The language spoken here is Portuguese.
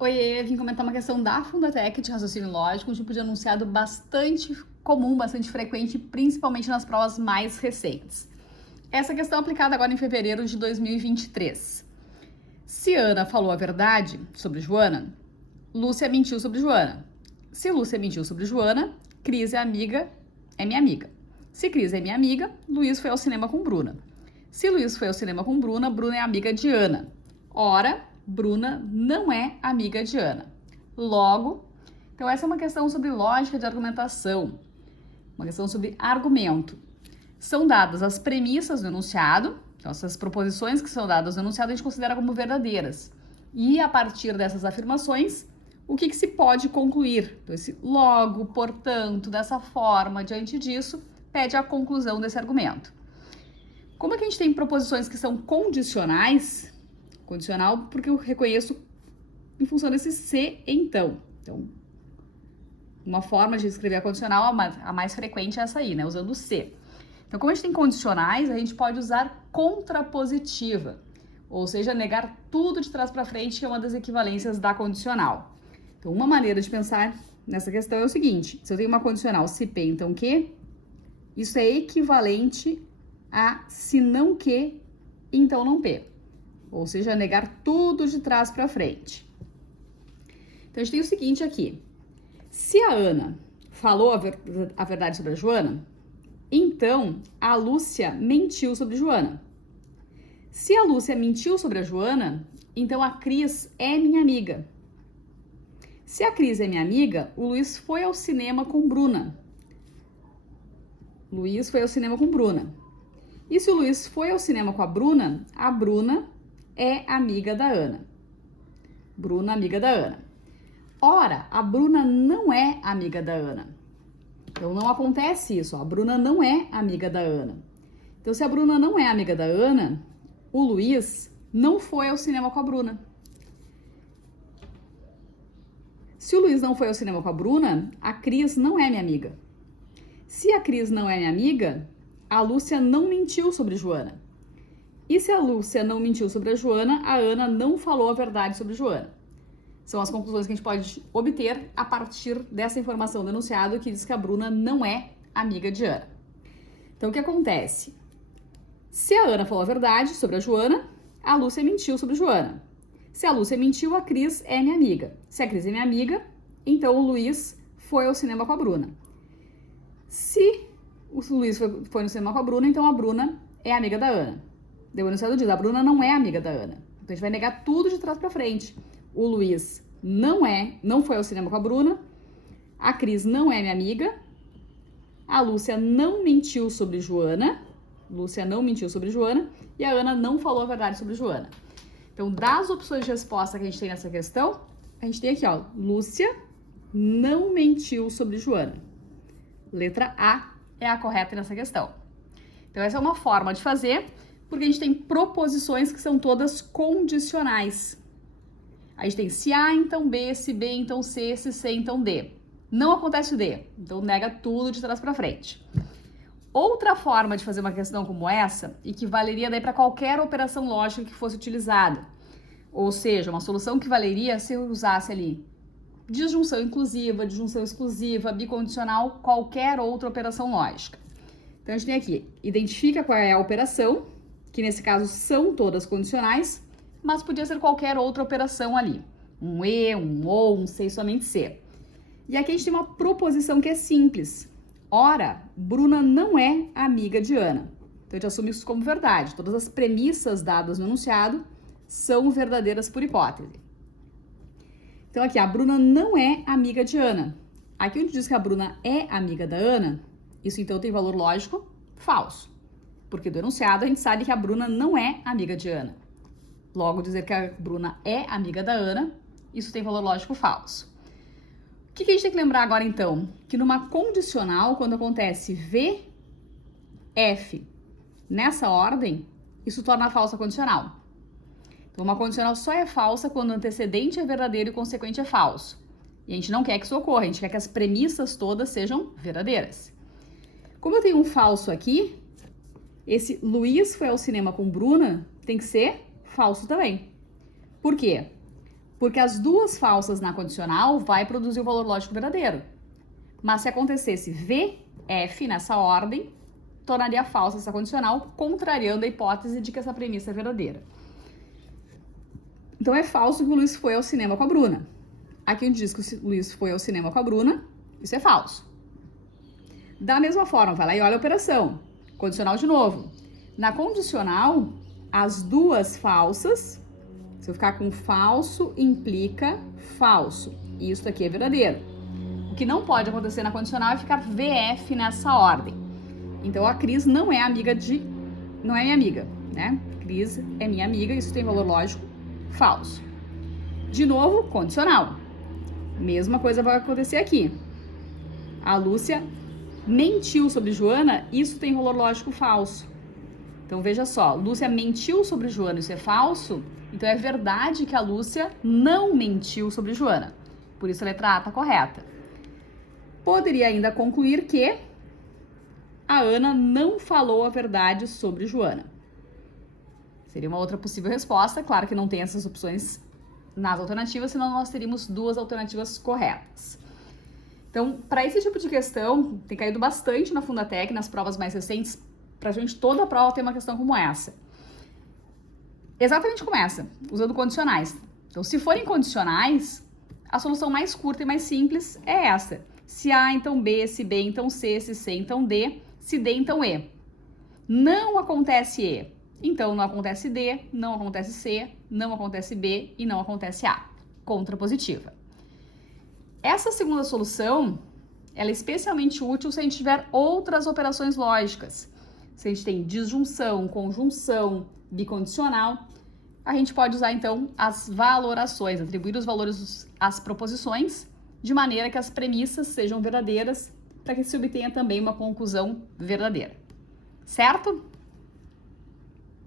Oiê, vim comentar uma questão da Fundatec de raciocínio lógico, um tipo de enunciado bastante comum, bastante frequente, principalmente nas provas mais recentes. Essa questão é aplicada agora em fevereiro de 2023. Se Ana falou a verdade sobre Joana, Lúcia mentiu sobre Joana. Se Lúcia mentiu sobre Joana, Cris é minha amiga. Se Cris é minha amiga, Luiz foi ao cinema com Bruna. Se Luiz foi ao cinema com Bruna, Bruna é amiga de Ana. Ora, Bruna não é amiga de Ana. Logo, então essa é uma questão sobre lógica de argumentação, uma questão sobre argumento. São dadas as premissas do enunciado, então essas proposições que são dadas no enunciado a gente considera como verdadeiras. E a partir dessas afirmações, o que se pode concluir? Então esse logo, portanto, dessa forma, diante disso, pede a conclusão desse argumento. Como é que a gente tem proposições que são condicionais? Condicional porque eu reconheço em função desse se então. Então, uma forma de escrever a condicional, a mais frequente é essa aí, né? Usando o se. Então, como a gente tem condicionais, a gente pode usar contrapositiva, ou seja, negar tudo de trás para frente, que é uma das equivalências da condicional. Então, uma maneira de pensar nessa questão é o seguinte: se eu tenho uma condicional se P, então que, isso é equivalente a se não que, então não P. Ou seja, negar tudo de trás para frente. Então, a gente tem o seguinte aqui. Se a Ana falou a verdade sobre a Joana, então a Lúcia mentiu sobre a Joana. Se a Lúcia mentiu sobre a Joana, então a Cris é minha amiga. Se a Cris é minha amiga, o Luiz foi ao cinema com Bruna. Luiz foi ao cinema com Bruna. E se o Luiz foi ao cinema com a Bruna é amiga da Ana. Bruna, amiga da Ana. Ora, a Bruna não é amiga da Ana. Então, não acontece isso. A Bruna não é amiga da Ana. Então, se a Bruna não é amiga da Ana, o Luiz não foi ao cinema com a Bruna. Se o Luiz não foi ao cinema com a Bruna, a Cris não é minha amiga. Se a Cris não é minha amiga, a Lúcia não mentiu sobre Joana. E se a Lúcia não mentiu sobre a Joana, a Ana não falou a verdade sobre Joana. São as conclusões que a gente pode obter a partir dessa informação do enunciado que diz que a Bruna não é amiga de Ana. Então, o que acontece? Se a Ana falou a verdade sobre a Joana, a Lúcia mentiu sobre a Joana. Se a Lúcia mentiu, a Cris é minha amiga. Se a Cris é minha amiga, então o Luiz foi ao cinema com a Bruna. Se o Luiz foi no cinema com a Bruna, então a Bruna é amiga da Ana. O enunciado diz, a Bruna não é amiga da Ana. Então a gente vai negar tudo de trás para frente. O Luiz não foi ao cinema com a Bruna. A Cris não é minha amiga. A Lúcia não mentiu sobre Joana. E a Ana não falou a verdade sobre Joana. Então, das opções de resposta que a gente tem nessa questão, a gente tem aqui, ó, Lúcia não mentiu sobre Joana. Letra A é a correta nessa questão. Então, essa é uma forma de fazer, porque a gente tem proposições que são todas condicionais. A gente tem se A, então B, se B, então C, se C, então D. Não acontece o D, então nega tudo de trás para frente. Outra forma de fazer uma questão como essa, e que valeria daí para qualquer operação lógica que fosse utilizada, ou seja, uma solução que valeria se eu usasse ali disjunção inclusiva, disjunção exclusiva, bicondicional, qualquer outra operação lógica. Então, a gente tem aqui, identifica qual é a operação, que nesse caso são todas condicionais, mas podia ser qualquer outra operação ali. Um E, um OU, um C e somente C. E aqui a gente tem uma proposição que é simples. Ora, Bruna não é amiga de Ana. Então, a gente assume isso como verdade. Todas as premissas dadas no enunciado são verdadeiras por hipótese. Então, aqui, a Bruna não é amiga de Ana. Aqui onde diz que a Bruna é amiga da Ana, isso então tem valor lógico falso. Porque do enunciado a gente sabe que a Bruna não é amiga de Ana. Logo, dizer que a Bruna é amiga da Ana, isso tem valor lógico falso. O que a gente tem que lembrar agora, então? Que numa condicional, quando acontece V, F, nessa ordem, isso torna a falsa condicional. Então, uma condicional só é falsa quando o antecedente é verdadeiro e o consequente é falso. E a gente não quer que isso ocorra, a gente quer que as premissas todas sejam verdadeiras. Como eu tenho um falso aqui, esse Luiz foi ao cinema com Bruna tem que ser falso também. Por quê? Porque as duas falsas na condicional vai produzir o valor lógico verdadeiro. Mas se acontecesse VF nessa ordem, tornaria falsa essa condicional, contrariando a hipótese de que essa premissa é verdadeira. Então é falso que o Luiz foi ao cinema com a Bruna. Aqui onde diz que o Luiz foi ao cinema com a Bruna, isso é falso. Da mesma forma, vai lá e olha a operação. Condicional de novo. Na condicional, as duas falsas, se eu ficar com falso, implica falso. Isso aqui é verdadeiro. O que não pode acontecer na condicional é ficar VF nessa ordem. Então a Cris não é não é minha amiga, né? Cris é minha amiga, isso tem valor lógico falso. De novo, condicional. Mesma coisa vai acontecer aqui. A Lúcia mentiu sobre Joana, isso tem valor lógico falso. Então veja só, Lúcia mentiu sobre Joana, isso é falso? Então é verdade que a Lúcia não mentiu sobre Joana. Por isso a letra A está correta. Poderia ainda concluir que a Ana não falou a verdade sobre Joana. Seria uma outra possível resposta. Claro que não tem essas opções nas alternativas, senão nós teríamos duas alternativas corretas. Então, para esse tipo de questão, tem caído bastante na Fundatec, nas provas mais recentes. Pra gente, toda a prova tem uma questão como essa. Exatamente como essa, usando condicionais. Então, se forem condicionais, a solução mais curta e mais simples é essa. Se A, então B, se B, então C, se C, então D, se D, então E. Não acontece E, então não acontece D, não acontece C, não acontece B e não acontece A. Contrapositiva. Essa segunda solução, ela é especialmente útil se a gente tiver outras operações lógicas. Se a gente tem disjunção, conjunção, bicondicional, a gente pode usar então as valorações, atribuir os valores às proposições, de maneira que as premissas sejam verdadeiras, para que se obtenha também uma conclusão verdadeira. Certo?